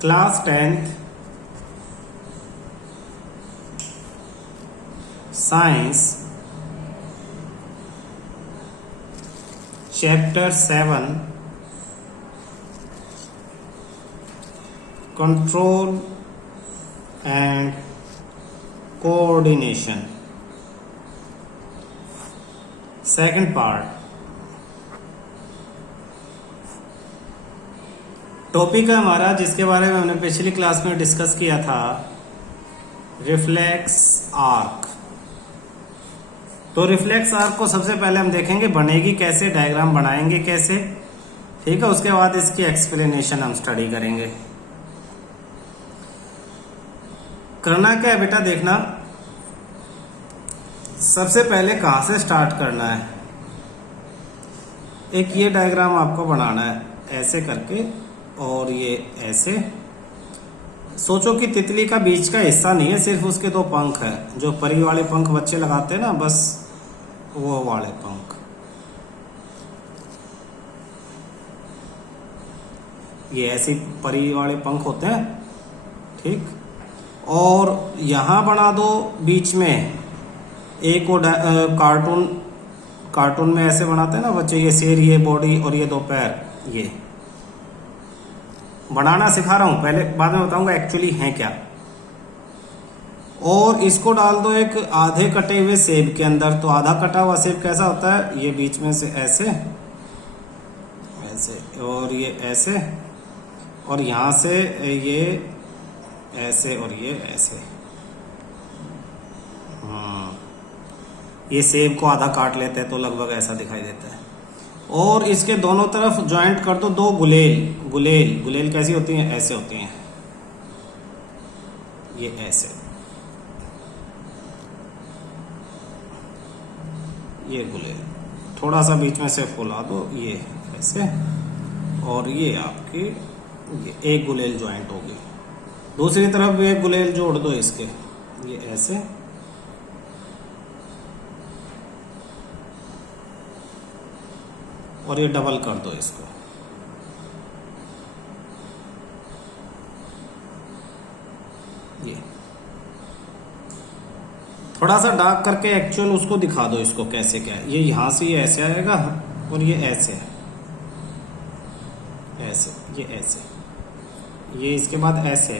Class 10th science chapter 7 control and coordination second part. Topic है हमारा जिसके बारे में हमने पिछली क्लास में डिस्कस किया था, रिफ्लेक्स आर्क। तो रिफ्लेक्स आर्क को सबसे पहले हम देखेंगे बनेगी कैसे, डायग्राम बनाएंगे कैसे, ठीक है। उसके बाद इसकी एक्सप्लेनेशन हम स्टडी करेंगे। करना क्या है बेटा, देखना सबसे पहले कहां से स्टार्ट करना है। एक ये डायग्राम आपको बनाना है ऐसे करके, और ये ऐसे। सोचो कि तितली का बीच का हिस्सा नहीं है, सिर्फ उसके दो पंख है, जो परी वाले पंख बच्चे लगाते हैं ना, बस वो वाले पंख। ये ऐसे परी वाले पंख होते हैं, ठीक। और यहां बना दो बीच में एक वो कार्टून में ऐसे बनाते हैं ना बच्चे, ये सिर, ये बॉडी और ये दो पैर। ये बनाना सिखा रहा हूं, पहले बाद में बताऊंगा एक्चुअली है क्या। और इसको डाल दो एक आधे कटे हुए सेब के अंदर। तो आधा कटा हुआ सेब कैसा होता है, ये बीच में से ऐसे ऐसे, और ये ऐसे, और यहां से ये ऐसे, और ये ऐसे। ये सेब को आधा काट लेते हैं तो लगभग ऐसा दिखाई देता है। और इसके दोनों तरफ ज्वाइंट कर दो दो गुलेल। गुलेल कैसी होती हैं, ऐसे होती हैं, ये ऐसे, ये गुलेल। थोड़ा सा बीच में से फुला दो, ये ऐसे, और ये आपकी ये एक गुलेल ज्वाइंट होगी। दूसरी तरफ भी एक गुलेल जोड़ दो इसके, ये ऐसे, और ये डबल कर दो इसको। ये थोड़ा सा डार्क करके एक्चुअल उसको दिखा दो, इसको कैसे क्या है। ये यहां से ये ऐसे आएगा, और ये ऐसे ऐसे, ये ऐसे, ये इसके बाद ऐसे।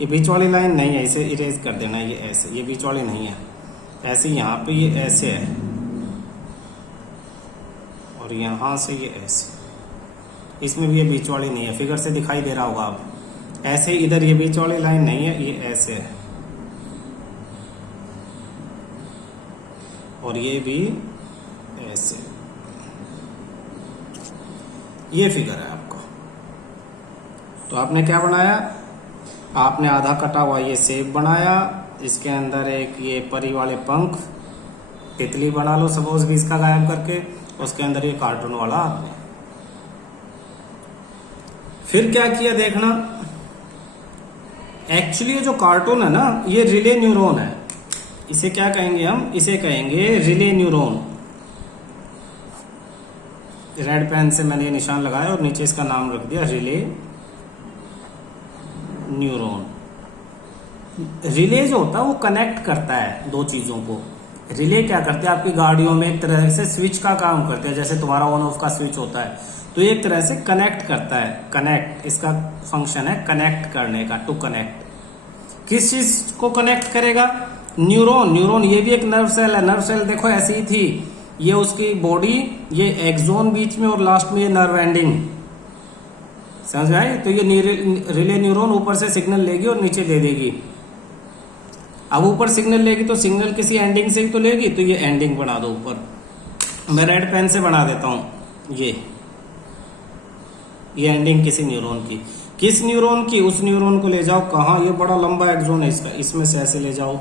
ये बीच वाली लाइन नहीं है, इसे इरेज कर देना। ये ऐसे, ये बीच वाली नहीं है, ऐसे यहाँ पे ये ऐसे है, और यहां से ये ऐसे। इसमें भी ये बीच वाली नहीं है, फिगर से दिखाई दे रहा होगा अब। ऐसे इधर ये बीच वाली लाइन नहीं है, ये ऐसे है, और ये भी ऐसे। ये फिगर है आपका। तो आपने क्या बनाया, आपने आधा कटा हुआ ये सेब बनाया, इसके अंदर एक ये परी वाले पंख, तितली बना लो सपोज भी इसका गायब करके, उसके अंदर ये कार्टून वाला आपने। फिर क्या किया देखना, एक्चुअली ये जो कार्टून है ना, ये रिले न्यूरॉन है। इसे क्या कहेंगे हम, इसे कहेंगे रिले न्यूरॉन। रेड पेन से मैंने ये निशान लगाया और नीचे इसका नाम रख दिया रिले न्यूरॉन। रिले जो होता है वो कनेक्ट करता है दो चीजों को। रिले क्या करते हैं, आपकी गाड़ियों में एक तरह से स्विच का काम करते हैं, जैसे तुम्हारा ऑन ऑफ का स्विच होता है, तो एक तरह से कनेक्ट करता है। कनेक्ट, इसका फंक्शन है कनेक्ट करने का, टू कनेक्ट। किस चीज को कनेक्ट करेगा, न्यूरॉन। ये भी एक नर्व सेल है। नर्व सेल देखो ऐसी ही थी, ये उसकी बॉडी, ये एक्सोन बीच में, और लास्ट में ये नर्व एंडिंग। समझ में आई। तो ये रिले न्यूरॉन ऊपर से सिग्नल लेगी और नीचे दे देगी। अब ऊपर सिग्नल लेगी तो सिग्नल किसी एंडिंग से ही तो लेगी, तो ये एंडिंग बना दो ऊपर। मैं रेड पेन से बना देता हूं, ये एंडिंग किसी न्यूरॉन की। किस न्यूरॉन की, उस न्यूरॉन को ले जाओ कहाँ, ये बड़ा लंबा एक्सोन है इसका, इसमें से ऐसे ले जाओ,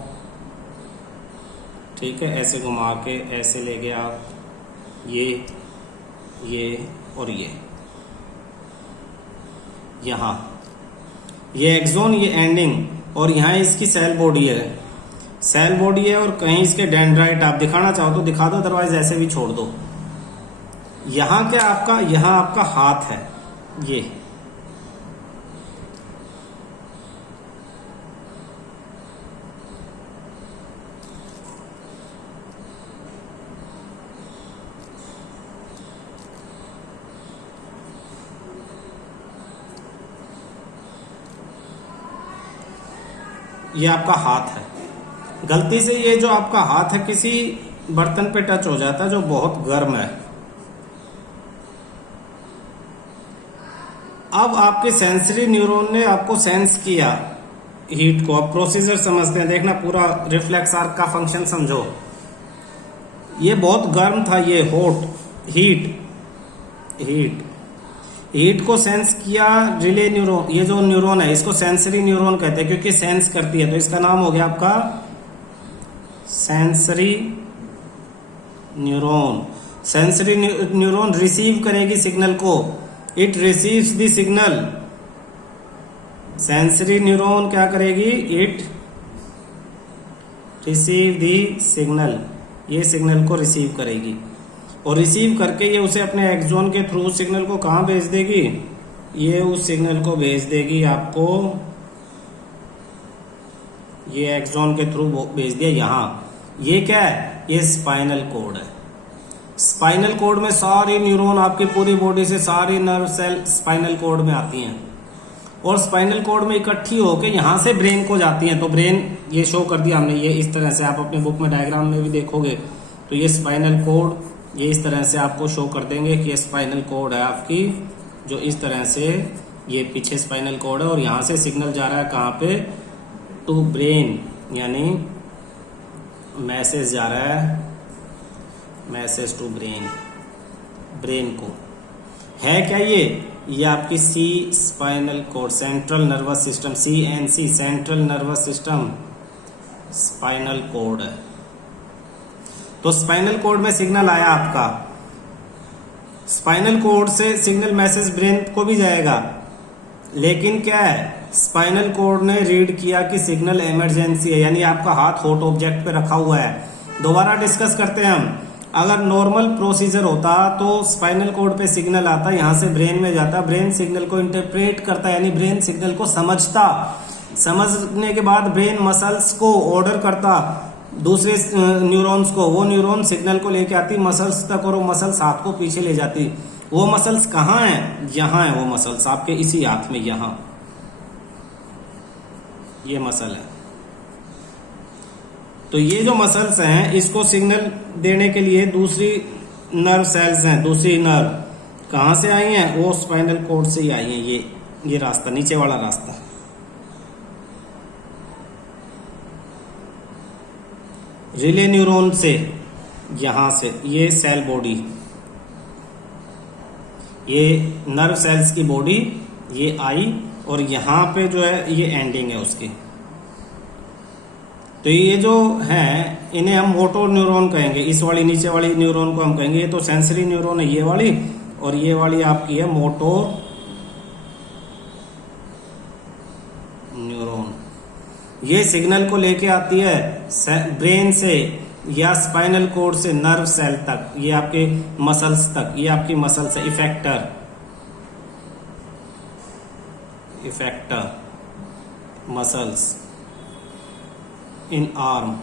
ठीक है। ऐसे घुमा के ऐसे ले गए आप, ये और ये यहां, ये एक्सोन, ये एंडिंग, और यहाँ इसकी सेल बॉडी है। सेल बॉडी है, और कहीं इसके डेंड्राइट आप दिखाना चाहो तो दिखा दो, अदरवाइज ऐसे भी छोड़ दो। यहां क्या आपका, यहां आपका हाथ है, ये ये आपका हाथ है, गलती से ये जो आपका हाथ है किसी बर्तन पे टच हो जाता है जो बहुत गर्म है। अब आपके सेंसरी न्यूरॉन ने आपको सेंस किया हीट को। अब प्रोसीजर समझते हैं, देखना पूरा रिफ्लेक्स आर्क का फंक्शन समझो। ये बहुत गर्म था, ये हॉट, हीट को सेंस किया रिले न्यूरॉन। ये जो न्यूरॉन है इसको सेंसरी न्यूरॉन कहते हैं क्योंकि सेंस करती है, तो इसका नाम हो गया आपका sensory neuron. Sensory neuron receive करेगी सिग्नल को, it receives the signal. Sensory neuron क्या करेगी, इट रिसीव द सिग्नल, ये सिग्नल को रिसीव करेगी और रिसीव करके ये उसे अपने एक्सॉन के थ्रू सिग्नल को कहाँ भेज देगी, ये उस सिग्नल को भेज देगी आपको, ये एक्सॉन के थ्रू भेज दिया यहाँ। ये क्या है, ये स्पाइनल कोड है। स्पाइनल कोड में सारी न्यूरॉन आपकी पूरी बॉडी से सारी नर्व सेल स्पाइनल कोड में आती हैं और स्पाइनल कोड में इकट्ठी होकर यहाँ से ब्रेन को जाती हैं। तो ब्रेन ये शो कर दिया हमने, ये इस तरह से आप अपने बुक में डायग्राम में भी देखोगे तो ये स्पाइनल कोड ये इस तरह से आपको शो कर देंगे कि ये स्पाइनल कोड है आपकी, जो इस तरह से ये पीछे स्पाइनल कोड है और यहाँ से सिग्नल जा रहा है कहाँ पे, टू ब्रेन, यानी मैसेज जा रहा है, मैसेज टू ब्रेन को। है क्या ये आपकी सी spinal cord, central nervous system, CNC central nervous system spinal cord है। तो स्पाइनल कोड में सिग्नल आया आपका, स्पाइनल कोड से सिग्नल मैसेज ब्रेन को भी जाएगा, लेकिन क्या है, स्पाइनल कोड ने रीड किया कि सिग्नल इमरजेंसी है, यानी आपका हाथ हॉट ऑब्जेक्ट पे रखा हुआ है। दोबारा डिस्कस करते हैं हम। अगर नॉर्मल प्रोसीजर होता तो स्पाइनल कोड पे सिग्नल आता, यहाँ से ब्रेन में जाता, ब्रेन सिग्नल को इंटरप्रेट करता, यानी ब्रेन सिग्नल को समझता, समझने के बाद ब्रेन मसल्स को ऑर्डर करता दूसरे न्यूरॉन्स को, वो न्यूरॉन सिग्नल को लेके आती मसल्स तक और वो मसल्स हाथ को पीछे ले जाती। वो मसल्स कहाँ हैं, यहाँ है वो मसल्स आपके इसी हाथ में, यहाँ ये मसल है। तो ये जो मसल्स हैं इसको सिग्नल देने के लिए दूसरी नर्व सेल्स हैं, दूसरी नर्व कहाँ से आई हैं, वो स्पाइनल कोड से ही आई हैं। ये रास्ता, नीचे वाला रास्ता, रिले न्यूरॉन से, यहां से ये सेल बॉडी, ये नर्व सेल्स की बॉडी ये आई और यहाँ पे जो है ये एंडिंग है उसकी। तो ये जो है इन्हें हम मोटोर न्यूरॉन कहेंगे, इस वाली नीचे वाली न्यूरॉन को हम कहेंगे, ये तो सेंसरी न्यूरॉन है ये वाली, और ये वाली आपकी है मोटोर न्यूरॉन। ये सिग्नल को लेके आती है ब्रेन से या स्पाइनल कोड से नर्व सेल तक, ये आपके मसल्स तक, ये आपकी मसल्स है, इफेक्टर मसल्स इन आर्म।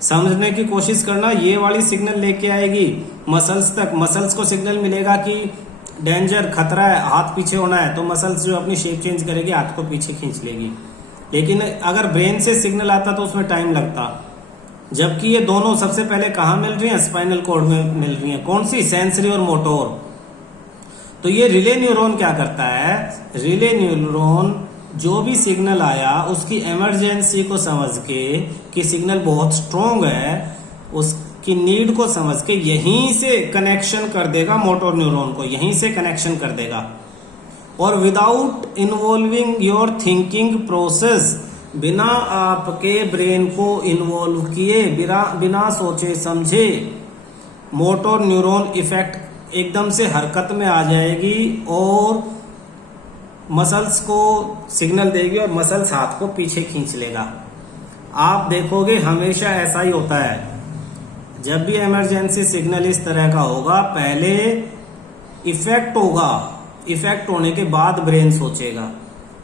समझने की कोशिश करना, ये वाली सिग्नल लेके आएगी मसल्स तक, मसल्स को सिग्नल मिलेगा कि डेंजर, खतरा है, हाथ पीछे होना है, तो मसल्स जो अपनी शेप चेंज करेगी, हाथ को पीछे खींच लेगी। लेकिन अगर ब्रेन से सिग्नल आता तो उसमें टाइम लगता, जबकि ये दोनों सबसे पहले कहाँ मिल रही हैं, स्पाइनल कोड में मिल रही हैं। कौन सी, सेंसरी और मोटोर। तो ये रिले न्यूरॉन क्या करता है, रिले न्यूरॉन जो भी सिग्नल आया उसकी इमरजेंसी को समझ के कि सिग्नल बहुत स्ट्रॉन्ग है, उसकी नीड को समझ के यहीं से कनेक्शन कर देगा मोटोर न्यूरॉन को, यहीं से कनेक्शन कर देगा। और without involving your thinking process, बिना आपके ब्रेन को इन्वॉल्व किए, बिना सोचे समझे, मोटोर न्यूरॉन इफेक्ट एकदम से हरकत में आ जाएगी और मसल्स को सिग्नल देगी और मसल्स हाथ को पीछे खींच लेगा। आप देखोगे हमेशा ऐसा ही होता है, जब भी इमरजेंसी सिग्नल इस तरह का होगा, पहले इफेक्ट होगा, इफेक्ट होने के बाद ब्रेन सोचेगा।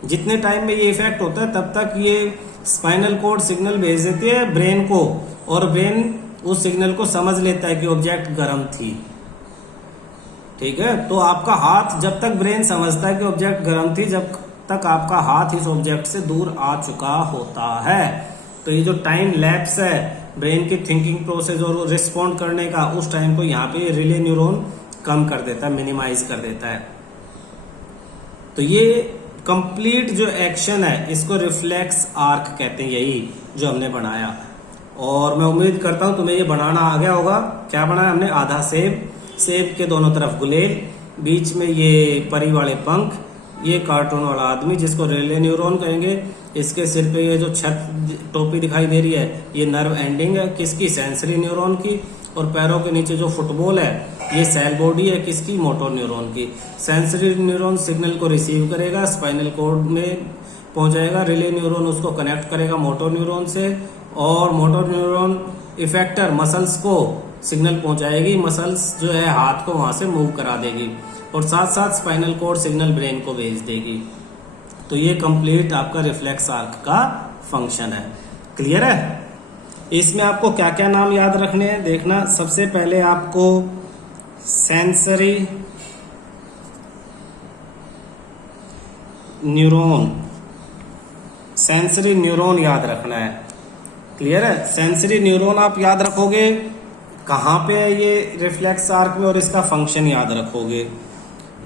जितने टाइम में ये इफेक्ट होता है तब तक ये स्पाइनल कोड सिग्नल भेज देती है ब्रेन को, और ब्रेन उस सिग्नल को समझ लेता है कि ऑब्जेक्ट गर्म थी। ठीक है, तो आपका हाथ जब तक ब्रेन समझता है कि ऑब्जेक्ट गर्म थी, जब तक आपका हाथ इस ऑब्जेक्ट से दूर आ चुका होता है। तो ये जो टाइम लैप्स है ब्रेन की थिंकिंग प्रोसेस और रिस्पॉन्ड करने का, उस टाइम को यहाँ पे रिले न्यूरॉन कम कर देता है, मिनिमाइज कर देता है। तो ये कंप्लीट जो एक्शन है इसको रिफ्लेक्स आर्क कहते हैं, यही जो हमने बनाया। और मैं उम्मीद करता हूं तुम्हें ये बनाना आ गया होगा। क्या बनाया हमने? आधा सेब, सेब के दोनों तरफ गुलेल, बीच में ये परी वाले पंख, ये कार्टून वाला आदमी जिसको रेले न्यूरॉन कहेंगे, इसके सिर पे ये जो छत टोपी दिखाई दे रही है ये नर्व एंडिंग है किसकी? सेंसरी न्यूरॉन की। और पैरों के नीचे जो फुटबॉल है ये सेल बॉडी है किसकी? मोटर न्यूरॉन की। सेंसरी न्यूरॉन सिग्नल को रिसीव करेगा, स्पाइनल कॉर्ड में पहुंचाएगा, रिले न्यूरॉन उसको कनेक्ट करेगा मोटर न्यूरॉन से, और मोटर न्यूरॉन इफेक्टर मसल्स को सिग्नल पहुंचाएगी, मसल्स जो है हाथ को वहां से मूव करा देगी, और साथ साथ स्पाइनल कॉर्ड सिग्नल ब्रेन को भेज देगी। तो ये कंप्लीट आपका रिफ्लेक्स आर्क का फंक्शन है। क्लियर है? इसमें आपको क्या क्या नाम याद रखने हैं देखना। सबसे पहले आपको सेंसरी न्यूरॉन, सेंसरी न्यूरॉन याद रखना है। क्लियर है? सेंसरी न्यूरॉन आप याद रखोगे कहाँ पे है ये रिफ्लेक्स आर्क में, और इसका फंक्शन याद रखोगे।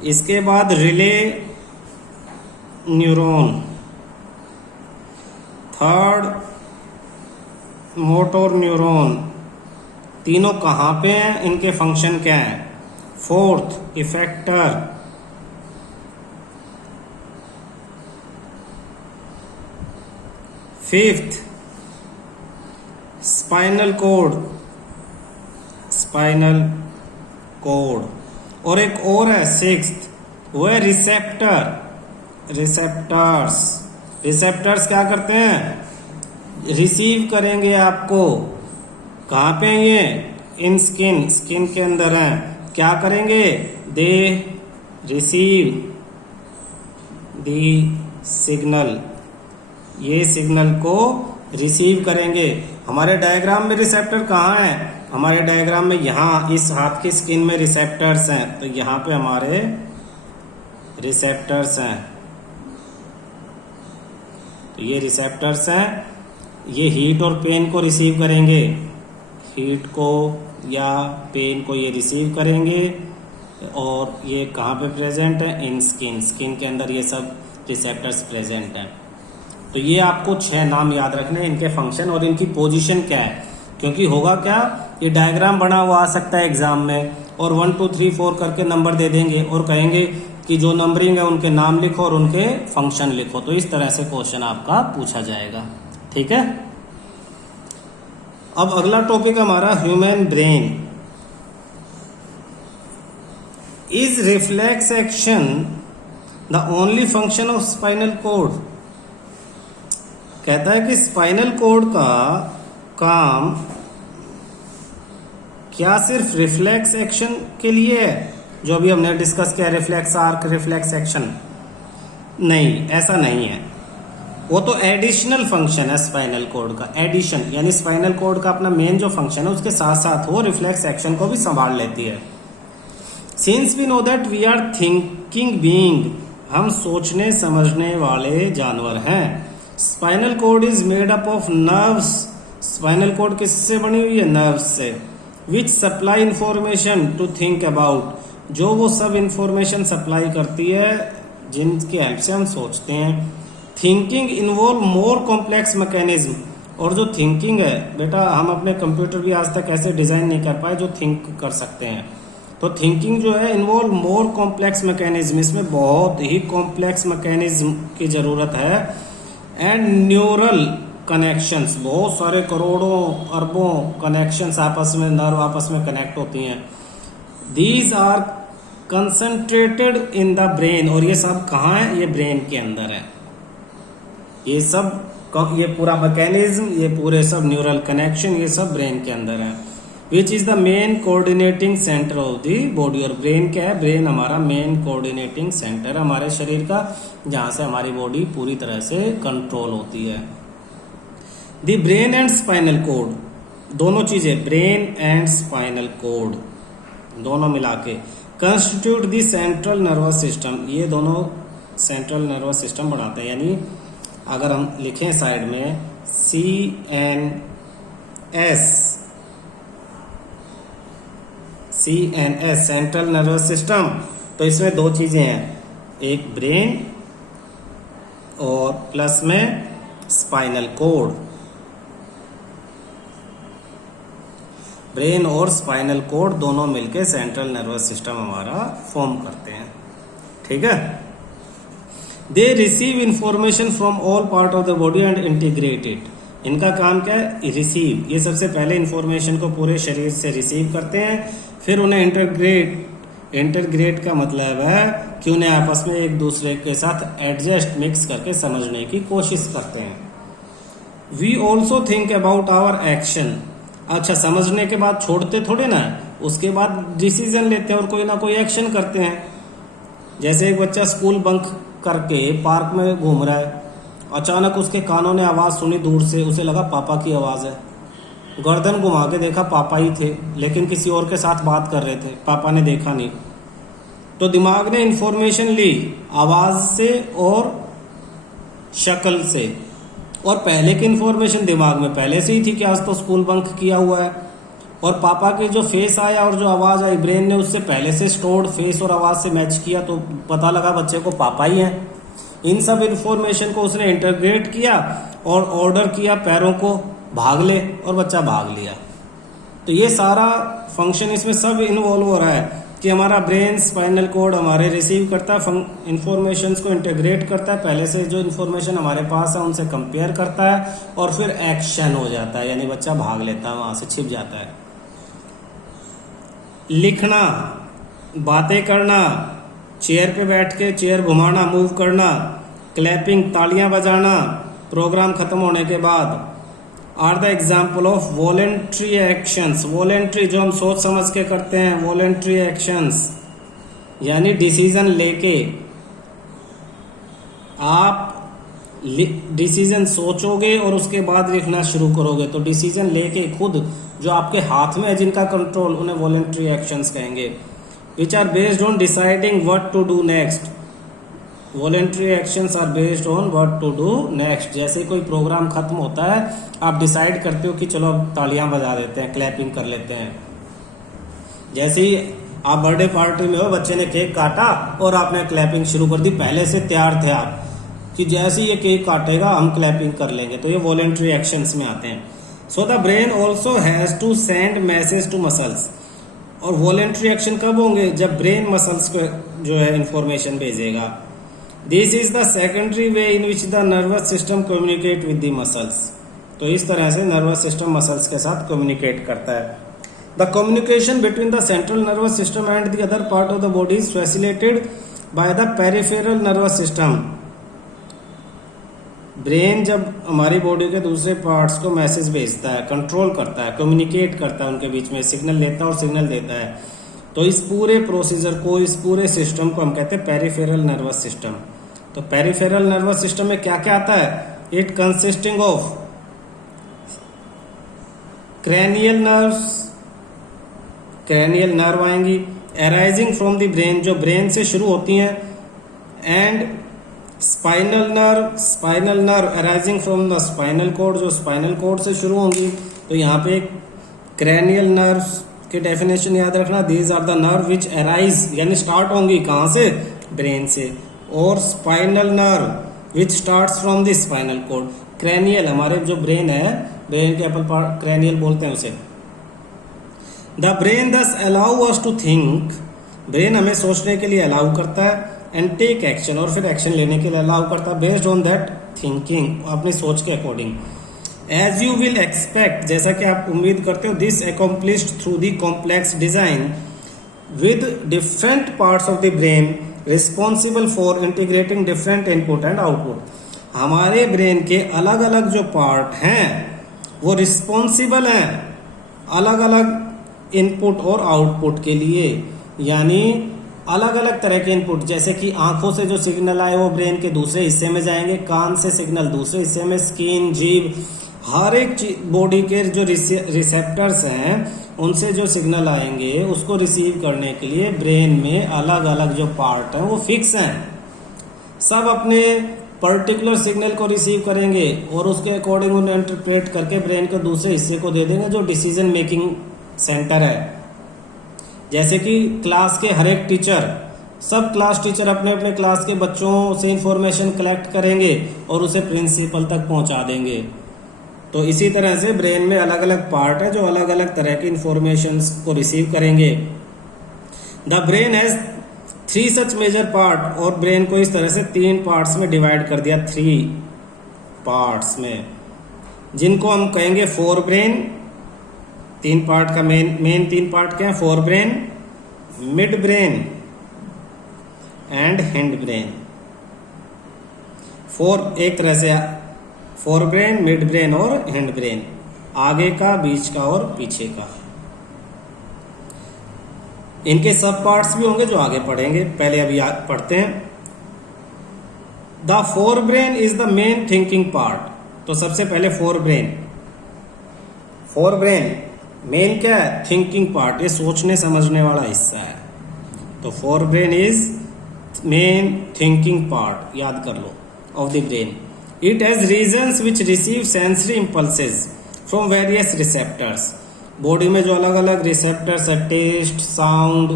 इसके बाद relay neuron, third motor neuron, तीनों कहाँ पे हैं, इनके फंक्शन क्या हैं। Fourth effector, fifth spinal cord, spinal cord, और एक और है सिक्स्थ, वो है रिसेप्टर, रिसेप्टर्स। रिसेप्टर्स क्या करते हैं? रिसीव करेंगे आपको। कहाँ पे ये? इन स्किन, स्किन के अंदर हैं। क्या करेंगे? दे रिसीव दी सिग्नल, ये सिग्नल को रिसीव करेंगे। हमारे डायग्राम में रिसेप्टर कहाँ है? हमारे डायग्राम में यहाँ इस हाथ की स्किन में रिसेप्टर्स हैं, तो यहाँ पे हमारे रिसेप्टर्स हैं। तो ये रिसेप्टर्स हैं, ये हीट और पेन को रिसीव करेंगे, हीट को या पेन को ये रिसीव करेंगे। और ये कहाँ पे प्रेजेंट है? इन स्किन, स्किन के अंदर ये सब रिसेप्टर्स प्रेजेंट हैं। तो ये आपको 6 नाम याद रखने हैं, इनके फंक्शन और इनकी पोजीशन क्या है। क्योंकि होगा क्या, ये डायग्राम बना हुआ आ सकता है एग्जाम में, और 1 2 3 4 करके नंबर दे देंगे और कहेंगे कि जो नंबरिंग है उनके नाम लिखो और उनके फंक्शन लिखो। तो इस तरह से क्वेश्चन आपका पूछा जाएगा। ठीक है? अब अगला टॉपिक हमारा human brain. Is reflex action the only function of spinal cord? कहता है कि स्पाइनल कोड का काम क्या सिर्फ रिफ्लेक्स एक्शन के लिए है, जो अभी हमने डिस्कस किया रिफ्लेक्स आर्क, रिफ्लेक्स एक्शन? नहीं, ऐसा नहीं है। वो तो एडिशनल फंक्शन है स्पाइनल कोड का, एडिशन, यानी स्पाइनल कोड का अपना मेन जो फंक्शन है उसके साथ साथ वो रिफ्लेक्स एक्शन को भी संभाल लेती है। Since we know that we are thinking being, हम सोचने समझने वाले जानवर हैं। Spinal cord is made up of nerves, spinal cord किससे बनी हुई है? नर्व्स से। Which supply information to think about, जो वो सब इंफॉर्मेशन सप्लाई करती है जिनकी हेल्प से हम सोचते हैं। Thinking involve more complex mechanism, और जो थिंकिंग है बेटा, हम अपने कंप्यूटर भी आज तक ऐसे डिजाइन नहीं कर पाए जो थिंक कर सकते हैं। तो थिंकिंग जो है इन्वॉल्व मोर कॉम्प्लेक्स मैकेनिज्म, इसमें बहुत ही कॉम्प्लेक्स मैकेनिज्म की जरूरत है। एंड न्यूरल कनेक्शंस, बहुत सारे करोड़ों अरबों कनेक्शंस आपस में, नर्व आपस में कनेक्ट होती हैं। These are concentrated in the brain, और ये सब कहाँ है? ये ब्रेन के अंदर है। ये सब, ये पूरा मैकेनिज्म, ये पूरे सब न्यूरल कनेक्शन, ये सब ब्रेन के अंदर है। Which is the main coordinating centre of the body, और ब्रेन क्या है? ब्रेन हमारा मेन कोऑर्डिनेटिंग सेंटर है हमारे शरीर का, जहां से हमारी बॉडी पूरी तरह से कंट्रोल होती है। The brain and spinal cord, दोनों चीजें, ब्रेन एंड स्पाइनल कोड दोनों मिला के constitute the central nervous system, ये दोनों सेंट्रल नर्वस सिस्टम बनाते हैं। यानी अगर हम लिखें साइड में CNS सेंट्रल नर्वस सिस्टम, तो इसमें दो चीजें हैं, एक ब्रेन और प्लस में स्पाइनल कोड। ब्रेन और स्पाइनल कोड दोनों मिलके सेंट्रल नर्वस सिस्टम हमारा फॉर्म करते हैं। ठीक है। They receive information from all part of the body and integrate it. इनका काम क्या है? रिसीव। ये सबसे पहले इंफॉर्मेशन को पूरे शरीर से रिसीव करते हैं, फिर उन्हें इंटीग्रेट का मतलब है कि उन्हें आपस में एक दूसरे के साथ एडजस्ट मिक्स करके समझने की कोशिश करते हैं। We also think about our action. अच्छा, समझने के बाद छोड़ते थोड़े ना, उसके बाद डिसीजन लेते हैं और कोई ना कोई एक्शन करते हैं। जैसे एक बच्चा स्कूल बंक करके पार्क में घूम रहा है, अचानक उसके कानों ने आवाज सुनी दूर से, उसे लगा पापा की आवाज है, गर्दन घुमा के देखा पापा ही थे, लेकिन किसी और के साथ बात कर रहे थे, पापा ने देखा नहीं। तो दिमाग ने इंफॉर्मेशन ली आवाज से और शक्ल से, और पहले की इंफॉर्मेशन दिमाग में पहले से ही थी कि आज तो स्कूल बंक किया हुआ है, और पापा के जो फेस आया और जो आवाज आई, ब्रेन ने उससे पहले से स्टोर्ड फेस और आवाज से मैच किया, तो पता लगा बच्चे को पापा ही हैं। इन सब इंफॉर्मेशन को उसने इंटीग्रेट किया और ऑर्डर किया पैरों को भाग ले, और बच्चा भाग लिया। तो ये सारा फंक्शन इसमें सब इन्वॉल्व हो रहा है कि हमारा ब्रेन स्पाइनल कोड हमारे रिसीव करता है इंफॉर्मेशन को, इंटीग्रेट करता है, पहले से जो इंफॉर्मेशन हमारे पास है उनसे कंपेयर करता है, और फिर एक्शन हो जाता है, यानी बच्चा भाग लेता है, वहां से छिप जाता है। लिखना, बातें करना, चेयर पे बैठ के चेयर घुमाना, मूव करना, क्लैपिंग, तालियां बजाना प्रोग्राम खत्म होने के बाद, are the example of voluntary actions. Voluntary जो हम सोच समझ के करते हैं, वॉलेंट्री एक्शंस यानी डिसीजन लेके आप डिसीजन सोचोगे और उसके बाद लिखना शुरू करोगे, तो डिसीजन लेके खुद जो आपके हाथ में है, जिनका कंट्रोल, उन्हें वॉलेंट्री एक्शंस कहेंगे। Which are based on deciding what to do next. Voluntary actions are based on what to do next. जैसे कोई प्रोग्राम खत्म होता है, आप डिसाइड करते हो कि चलो अब तालियां बजा देते हैं, क्लैपिंग कर लेते हैं। जैसे ही आप बर्थडे पार्टी में हो, बच्चे ने केक काटा और आपने क्लैपिंग शुरू कर दी, पहले से तैयार थे आप कि जैसे ही ये केक काटेगा हम क्लैपिंग कर लेंगे, तो ये वॉलेंट्री एक्शंस में आते हैं। So the brain also has to send message to muscles. और वॉलेंट्री एक्शन कब होंगे? जब ब्रेन मसल्स को जो है इंफॉर्मेशन भेजेगा। This is the secondary way in which the nervous system communicate with the muscles. तो इस तरह से नर्वस सिस्टम मसल्स के साथ कम्युनिकेट करता है। The communication between the central nervous system and the other part of the body is facilitated by the peripheral nervous system. Brain जब हमारी बॉडी के दूसरे पार्ट्स को मैसेज भेजता है, कंट्रोल करता है, कम्युनिकेट करता है, उनके बीच में सिग्नल लेता है और सिग्नल देता है, तो इस पूरे प्रोसीजर को, इस पूरे सिस्टम को हम कहते हैं पेरिफेरल नर्वस सिस्टम। तो पेरिफेरल नर्वस सिस्टम में क्या क्या आता है? It consisting of cranial nerves, cranial nerve आएंगी, अराइजिंग फ्रॉम द ब्रेन, जो ब्रेन से शुरू होती हैं, and spinal nerve arising from the spinal code, जो स्पाइनल कोड से शुरू होंगी। तो यहाँ पे क्रैनियल नर्व्स के डेफिनेशन याद रखना, these are the nerve which arise, यानी स्टार्ट होंगी कहाँ से? ब्रेन से। और spinal nerve which starts from the spinal cord. Cranial हमारे जो ब्रेन है, ब्रेन के अपर पार्ट क्रैनियल बोलते हैं उसे। The brain this allow us to think, brain हमें सोचने के लिए अलाउ करता है, एंड टेक एक्शन, और फिर एक्शन लेने के लिए अलाउ करता है, बेस्ड ऑन दैट थिंकिंग, अपनी सोच के according. As you will expect, जैसा कि आप उम्मीद करते हो, this accomplished through the complex design with different parts of the brain responsible for integrating different input and output. हमारे ब्रेन के अलग अलग जो पार्ट हैं वो रिस्पॉन्सिबल हैं अलग अलग इनपुट और आउटपुट के लिए, यानी अलग अलग तरह के इनपुट, जैसे कि आंखों से जो सिग्नल आए वो ब्रेन के दूसरे हिस्से में जाएंगे, कान से सिग्नल दूसरे हिस्से में, स्किन, जीभ, हर एक बॉडी के जो रिसेप्टर्स हैं उनसे जो सिग्नल आएंगे उसको रिसीव करने के लिए ब्रेन में अलग अलग जो पार्ट हैं वो फिक्स हैं। सब अपने पर्टिकुलर सिग्नल को रिसीव करेंगे और उसके अकॉर्डिंग उन्हें इंटरप्रेट करके ब्रेन के दूसरे हिस्से को दे देंगे जो डिसीजन मेकिंग सेंटर है। जैसे कि क्लास के हर एक टीचर, सब क्लास टीचर अपने अपने क्लास के बच्चों से इंफॉर्मेशन कलेक्ट करेंगे और उसे प्रिंसिपल तक पहुंचा देंगे। तो इसी तरह से ब्रेन में अलग अलग पार्ट है जो अलग अलग तरह की इंफॉर्मेशन को रिसीव करेंगे। The brain has 3 such major part, और ब्रेन को इस तरह से 3 पार्ट्स में डिवाइड कर दिया, 3 पार्ट्स में, जिनको हम कहेंगे फोर ब्रेन। 3 पार्ट का मेन 3 पार्ट क्या है? Fore brain, mid brain and hind brain. एक तरह से फोर ब्रेन, मिड ब्रेन और हैंड ब्रेन, आगे का, बीच का और पीछे का। इनके सब पार्ट्स भी होंगे जो आगे पढ़ेंगे, पहले अभी पढ़ते हैं। The forebrain is the main thinking part. तो सबसे पहले फोर ब्रेन मेन क्या है? थिंकिंग पार्ट, ये सोचने समझने वाला हिस्सा है। तो forebrain is main thinking part, याद कर लो, of the brain. It has regions which receive sensory impulses from various receptors. Body में जो अलग अलग रिसेप्टर्स है, टेस्ट, साउंड,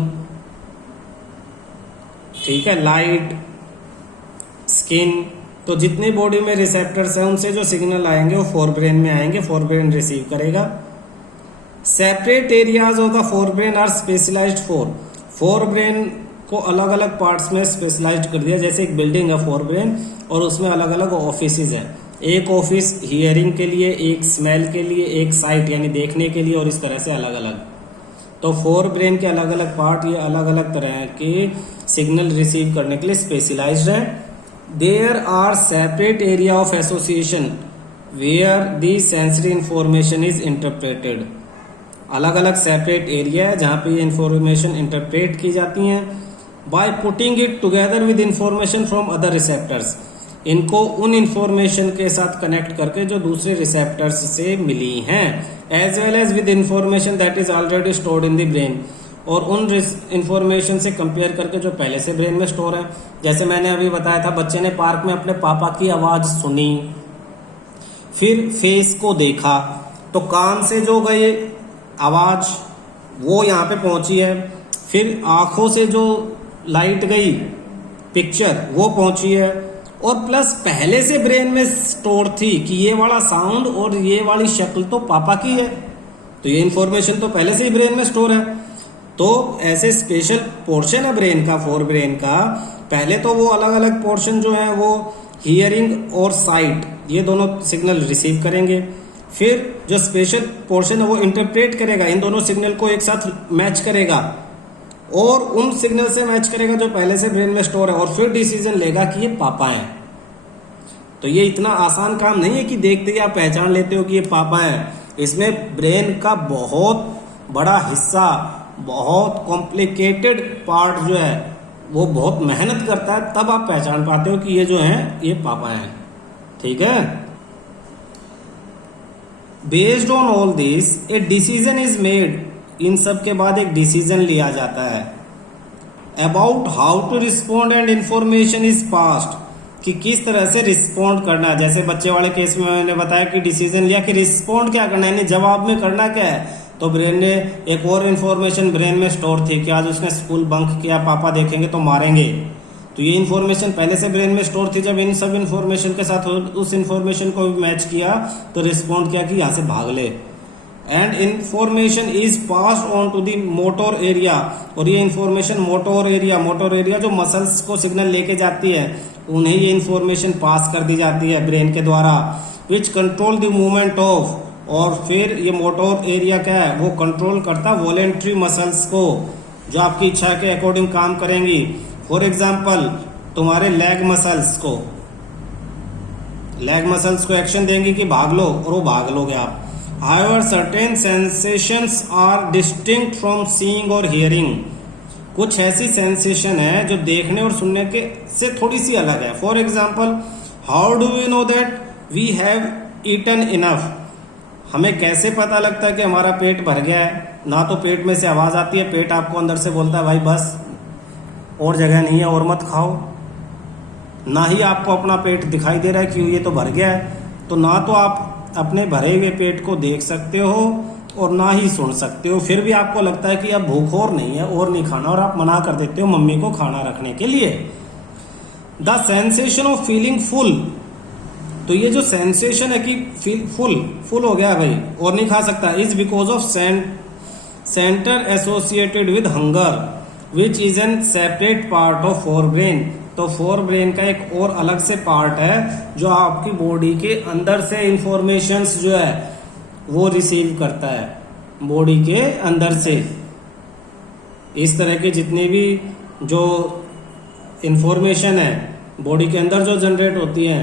ठीक है, लाइट, स्किन, तो जितनी बॉडी में रिसेप्टर्स हैं उनसे जो सिग्नल आएंगे वो फोर ब्रेन में आएंगे, फोर ब्रेन रिसीव करेगा। Separate areas of the forebrain are specialized for. Forebrain को अलग अलग पार्ट्स में स्पेशलाइज्ड कर दिया। जैसे एक बिल्डिंग है फोर ब्रेन, और उसमें अलग अलग ऑफिसेज हैं। एक ऑफिस हियरिंग के लिए, एक स्मेल के लिए, एक साइट यानी देखने के लिए, और इस तरह से अलग अलग। तो फोर ब्रेन के अलग अलग पार्ट, ये अलग अलग तरह के सिग्नल रिसीव करने के लिए स्पेशलाइज्ड हैं। There are separate area of association where the sensory information is interpreted. अलग अलग सेपरेट एरिया है जहां पे ये इंफॉर्मेशन इंटरप्रेट की जाती हैं। By putting it together with information from other receptors, इनको उन इंफॉर्मेशन के साथ कनेक्ट करके जो दूसरे रिसेप्टर्स से मिली हैं, as well as with information that is already stored in the brain, और उन इंफॉर्मेशन से कंपेयर करके जो पहले से ब्रेन में स्टोर है। जैसे मैंने अभी बताया था, बच्चे ने पार्क में अपने पापा की आवाज सुनी, फिर फेस को देखा, तो कान से जो गई आवाज वो यहाँ पे पहुंची है, फिर आंखों से जो लाइट गई पिक्चर वो पहुंची है, और प्लस पहले से ब्रेन में स्टोर थी कि ये वाला साउंड और ये वाली शक्ल तो पापा की है, तो ये इंफॉर्मेशन तो पहले से ही ब्रेन में स्टोर है। तो ऐसे स्पेशल पोर्शन है ब्रेन का, फोर ब्रेन का। पहले तो वो अलग अलग पोर्शन जो है वो हियरिंग और साइट, ये दोनों सिग्नल रिसीव करेंगे। फिर जो स्पेशल पोर्शन है वो इंटरप्रेट करेगा, इन दोनों सिग्नल को एक साथ मैच करेगा और उन सिग्नल से मैच करेगा जो पहले से ब्रेन में स्टोर है, और फिर डिसीजन लेगा कि ये पापा हैं। तो ये इतना आसान काम नहीं है कि देखते ही आप पहचान लेते हो कि ये पापा हैं। इसमें ब्रेन का बहुत बड़ा हिस्सा, बहुत कॉम्प्लिकेटेड पार्ट जो है वो बहुत मेहनत करता है, तब आप पहचान पाते हो कि ये जो हैं ये पापा हैं। ठीक है। Based on all this a decision is made. इन सब के बाद एक डिसीजन लिया जाता है about how to respond and information is passed, कि किस तरह से रिस्पॉन्ड करना है। जैसे बच्चे वाले केस में मैंने बताया कि डिसीजन लिया कि रिस्पॉन्ड क्या करना है, जवाब में करना क्या है। तो ब्रेन ने एक और इन्फॉर्मेशन ब्रेन में स्टोर थी कि आज उसने स्कूल बंक किया, पापा देखेंगे तो मारेंगे। तो ये इन्फॉर्मेशन पहले से ब्रेन में स्टोर थी। जब इन सब इन्फॉर्मेशन के साथ उस इन्फॉर्मेशन को भी मैच किया तो रिस्पॉन्ड किया कि यहाँ से भाग ले। And information is passed on to the motor area, और ये इंफॉर्मेशन मोटर एरिया जो मसल्स को सिग्नल लेके जाती है, उन्हें ये इंफॉर्मेशन पास कर दी जाती है ब्रेन के द्वारा, which control the movement of. और फिर ये मोटर एरिया क्या है, वो कंट्रोल करता है वॉलेंट्री मसल्स को, जो आपकी इच्छा के अकॉर्डिंग काम करेंगी। फॉर एग्जाम्पल तुम्हारे लेग मसल्स को एक्शन देंगी कि भाग लो, और वो भाग लोगे आप। However, certain sensations are distinct from seeing or hearing. कुछ ऐसी सेंसेशन है जो देखने और सुनने के से थोड़ी सी अलग है। For example, how do we know that we have eaten enough. हमें कैसे पता लगता है कि हमारा पेट भर गया है? ना तो पेट में से आवाज आती है, पेट आपको अंदर से बोलता है भाई बस और जगह नहीं है और मत खाओ। ना ही आपको अपना पेट दिखाई दे रहा है कि ये तो भर गया है, तो ना तो आप अपने भरे हुए पेट को देख सकते हो और ना ही सुन सकते हो। फिर भी आपको लगता है कि अब भूख और नहीं है, और नहीं खाना, और आप मना कर देते हो मम्मी को खाना रखने के लिए। The sensation of feeling full, तो ये जो सेंसेशन है कि फुल हो गया भाई और नहीं खा सकता, is because of centre associated with hunger which is an separate part of fore brain. तो फोर ब्रेन का एक और अलग से पार्ट है जो आपकी बॉडी के अंदर से इंफॉर्मेशंस जो है वो रिसीव करता है, बॉडी के अंदर से। इस तरह के जितनी भी जो इंफॉर्मेशन है बॉडी के अंदर जो जनरेट होती है,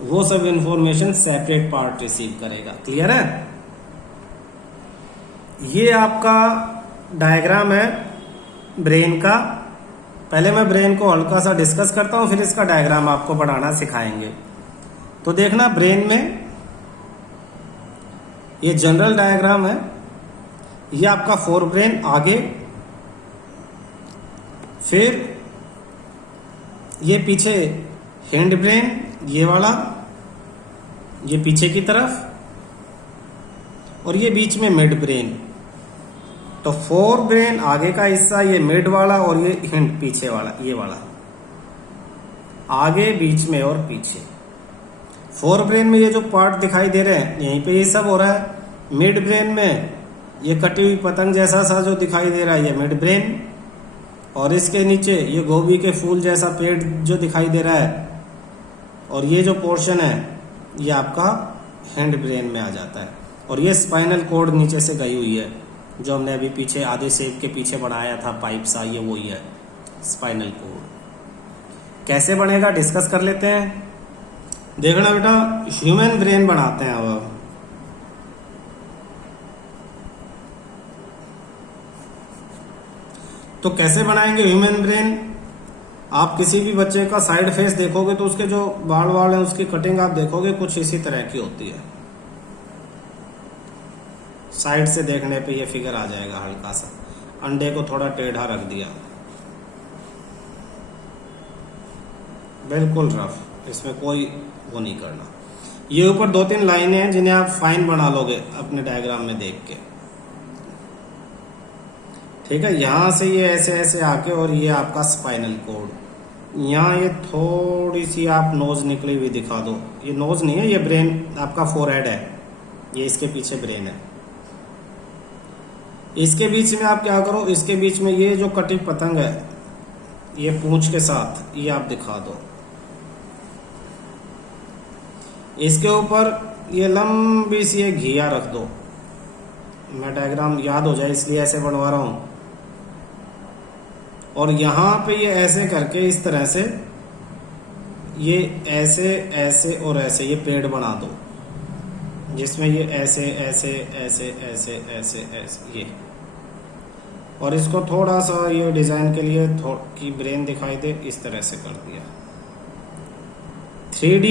वो सब इंफॉर्मेशन सेपरेट पार्ट रिसीव करेगा। क्लियर है? ये आपका डायग्राम है ब्रेन का। पहले मैं ब्रेन को हल्का सा डिस्कस करता हूं, फिर इसका डायग्राम आपको बनाना सिखाएंगे। तो देखना, ब्रेन में ये जनरल डायग्राम है। ये आपका फोर ब्रेन आगे, फिर ये पीछे हैंड ब्रेन, ये वाला, ये पीछे की तरफ, और ये बीच में मिड ब्रेन। तो फोर ब्रेन आगे का हिस्सा, ये मिड वाला, और ये हैंड पीछे वाला, ये वाला आगे, बीच में और पीछे। फोर ब्रेन में ये जो पार्ट दिखाई दे रहे हैं यहीं पे ये सब हो रहा है। मिड ब्रेन में ये कटी हुई पतंग जैसा सा जो दिखाई दे रहा है, ये मिड ब्रेन, और इसके नीचे ये गोभी के फूल जैसा पेड़ जो दिखाई दे रहा है, और ये जो पोर्शन है ये आपका हैंड ब्रेन में आ जाता है। और ये स्पाइनल कॉर्ड नीचे से गई हुई है, जो हमने अभी पीछे आधे सेब के पीछे बनाया था पाइप सा, ये वही है स्पाइनल कॉर्ड। कैसे बनेगा डिस्कस कर लेते हैं। देखना बेटा, ह्यूमन ब्रेन बनाते हैं अब। तो कैसे बनाएंगे ह्यूमन ब्रेन? आप किसी भी बच्चे का साइड फेस देखोगे तो उसके जो बाल वाल है उसकी कटिंग आप देखोगे कुछ इसी तरह की होती है। साइड से देखने पे ये फिगर आ जाएगा हल्का सा। अंडे को थोड़ा टेढ़ा रख दिया, बिल्कुल रफ, इसमें कोई वो नहीं करना। ये ऊपर 2-3 लाइनें हैं जिन्हें आप फाइन बना लोगे अपने डायग्राम में देख के। ठीक है, यहां से ये ऐसे ऐसे आके, और ये आपका स्पाइनल कॉर्ड। यहाँ ये थोड़ी सी आप नोज निकली हुई दिखा दो। ये नोज नहीं है, ये ब्रेन आपका फोरहेड है, ये इसके पीछे ब्रेन है। इसके बीच में आप क्या करो, इसके बीच में ये जो कटी पतंग है ये पूंछ के साथ ये आप दिखा दो। इसके ऊपर ये लंबी सी एक घिया रख दो। मैं डायग्राम याद हो जाए इसलिए ऐसे बनवा रहा हूं। और यहां पे ये ऐसे करके इस तरह से ये ऐसे ऐसे और ऐसे ये पेड़ बना दो, जिसमें ये ऐसे ऐसे ऐसे ऐसे ऐसे ऐसे ये, और इसको थोड़ा सा ये डिजाइन के लिए की ब्रेन दिखाई दे इस तरह से कर दिया। 3D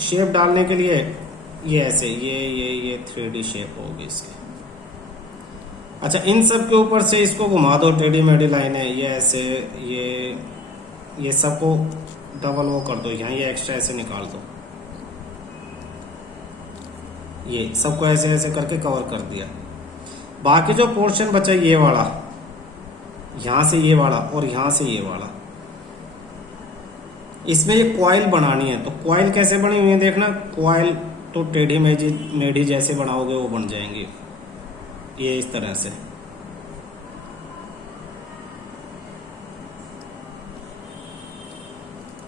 शेप डालने के लिए ये ऐसे ये 3D शेप होगी इसकी। अच्छा, इन सब के ऊपर से इसको घुमा दो, टेढ़ी मेढ़ी लाइनें, ये ऐसे ये सबको डबल वो कर दो, यहाँ ये एक्स्ट्रा ऐसे निकाल दो। ये सबको ऐसे ऐसे करके कवर कर दिया। बाकी जो पोर्शन बचा ये वाला, यहां से ये वाला और यहां से ये वाला, इसमें ये कॉइल बनानी है। तो कॉइल कैसे बनी हुई है देखना। कॉइल तो टेढ़ी मेढ़ी जैसे बनाओगे वो बन जाएंगी, ये इस तरह से।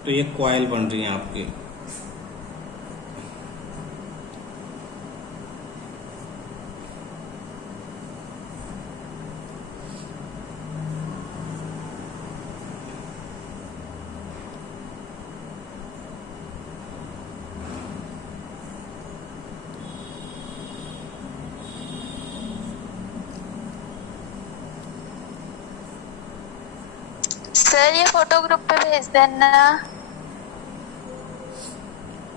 तो ये कॉइल बन रही है आपकी। सर ये फोटो ग्रुप पे भेज देना।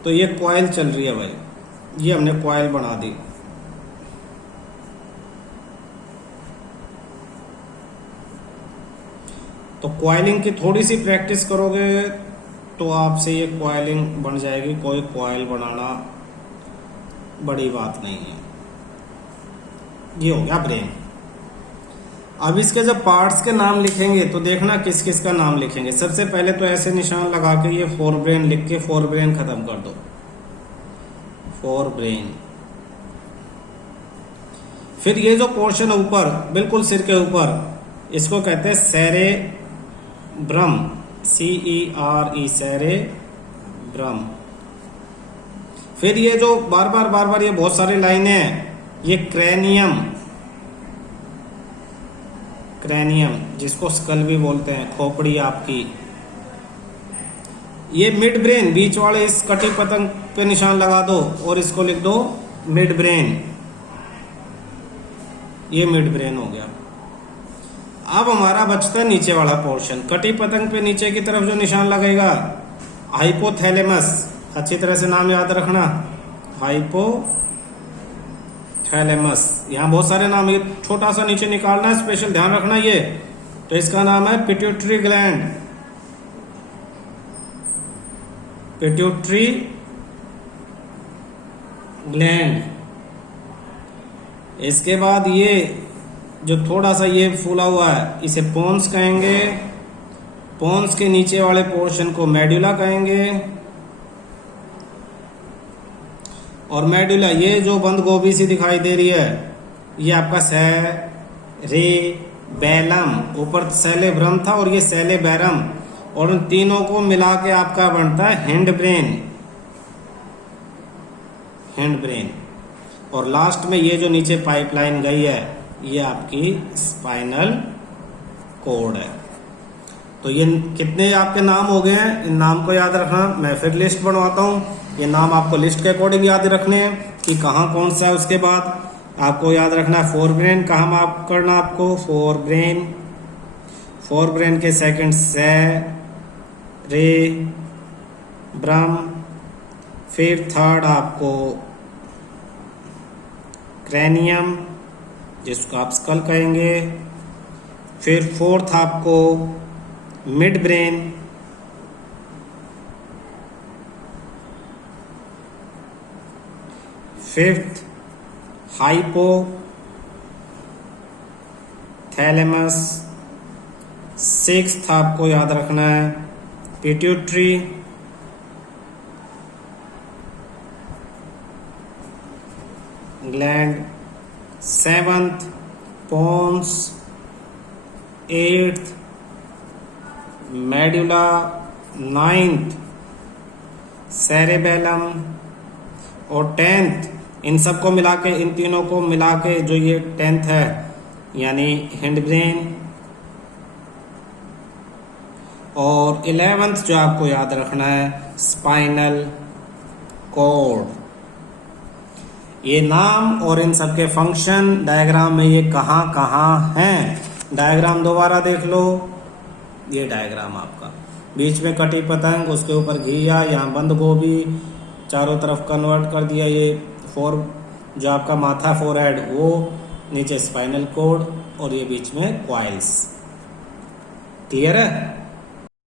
तो ये कॉइल चल रही है भाई, ये हमने कॉइल बना दी। तो कॉइलिंग की थोड़ी सी प्रैक्टिस करोगे तो आपसे ये कॉइलिंग बन जाएगी। कोई कॉइल बनाना बड़ी बात नहीं है। ये हो गया ब्रेन। अब इसके जब पार्ट्स के नाम लिखेंगे तो देखना किस किस का नाम लिखेंगे। सबसे पहले तो ऐसे निशान लगा के ये फोर ब्रेन लिख के फोर ब्रेन खत्म कर दो, फोर ब्रेन। फिर ये जो पोर्शन ऊपर बिल्कुल सिर के ऊपर, इसको कहते हैं सेरेब्रम, CERE, सेरेब्रम। फिर ये जो बार बार ये बहुत सारी लाइनें हैं, ये क्रैनियम, क्रैनियम जिसको स्कल भी बोलते हैं, खोपड़ी आपकी। ये मिड ब्रेन, बीच वाले इस कटी पतंग पे निशान लगा दो और इसको लिख दो मिड ब्रेन। ये मिड ब्रेन हो गया। अब हमारा बचता है नीचे वाला पोर्शन। कटी पतंग पे नीचे की तरफ जो निशान लगेगा, हाइपोथैलेमस। अच्छी तरह से नाम याद रखना, हाइपोथैलेमस। यहाँ बहुत सारे नाम, ये छोटा सा नीचे निकालना है, स्पेशल ध्यान रखना ये। तो इसका नाम है पिट्यूटरी ग्लैंड, पिट्यूटरी ग्लैंड। इसके बाद ये जो थोड़ा सा ये फूला हुआ है, इसे पोन्स कहेंगे। पोन्स के नीचे वाले पोर्शन को मेडुला कहेंगे। और मेडुला, ये जो बंद गोभी सी दिखाई दे रही है, ये आपका सेरेबेलम। ऊपर सेलेब्रम था और ये सेलेबेरम, और उन तीनों को मिला के आपका बनता है हैंड ब्रेन, हैंड ब्रेन। और लास्ट में ये जो नीचे पाइपलाइन गई है, ये आपकी स्पाइनल कोड है। तो ये कितने आपके नाम हो गए हैं, इन नाम को याद रखना। मैं फिर लिस्ट बनवाता हूँ। ये नाम आपको लिस्ट के अकॉर्डिंग याद रखने हैं कि कहाँ कौन सा है। उसके बाद आपको याद रखना है फोर ब्रेन कहाँ माप करना आपको, फोर ब्रेन। फोर ब्रेन के सेकंड सेरेब्रम। फिर थर्ड आपको क्रैनियम, जिसको आप स्कल कहेंगे। फिर फोर्थ आपको midbrain. Fifth hypothalamus. Sixth आपको याद रखना है pituitary. Gland. Seventh pons. Eighth medulla. Ninth cerebellum. और टेंथ, इन सबको मिला के, इन तीनों को मिला के जो ये टेंथ है, यानी हैंड ब्रेन। और 11th जो आपको याद रखना है स्पाइनल कोड। ये नाम और इन सब के फंक्शन डायग्राम में ये कहाँ कहाँ हैं, डायग्राम दोबारा देख लो। ये डायग्राम आपका, बीच में कटी पतंग, उसके ऊपर घिया, यहाँ बंद गोभी, चारों तरफ कन्वर्ट कर दिया ये फोर, जो आपका माथा फोरहेड वो, नीचे स्पाइनल कोड, और ये बीच में कॉइल्स। क्लियर है?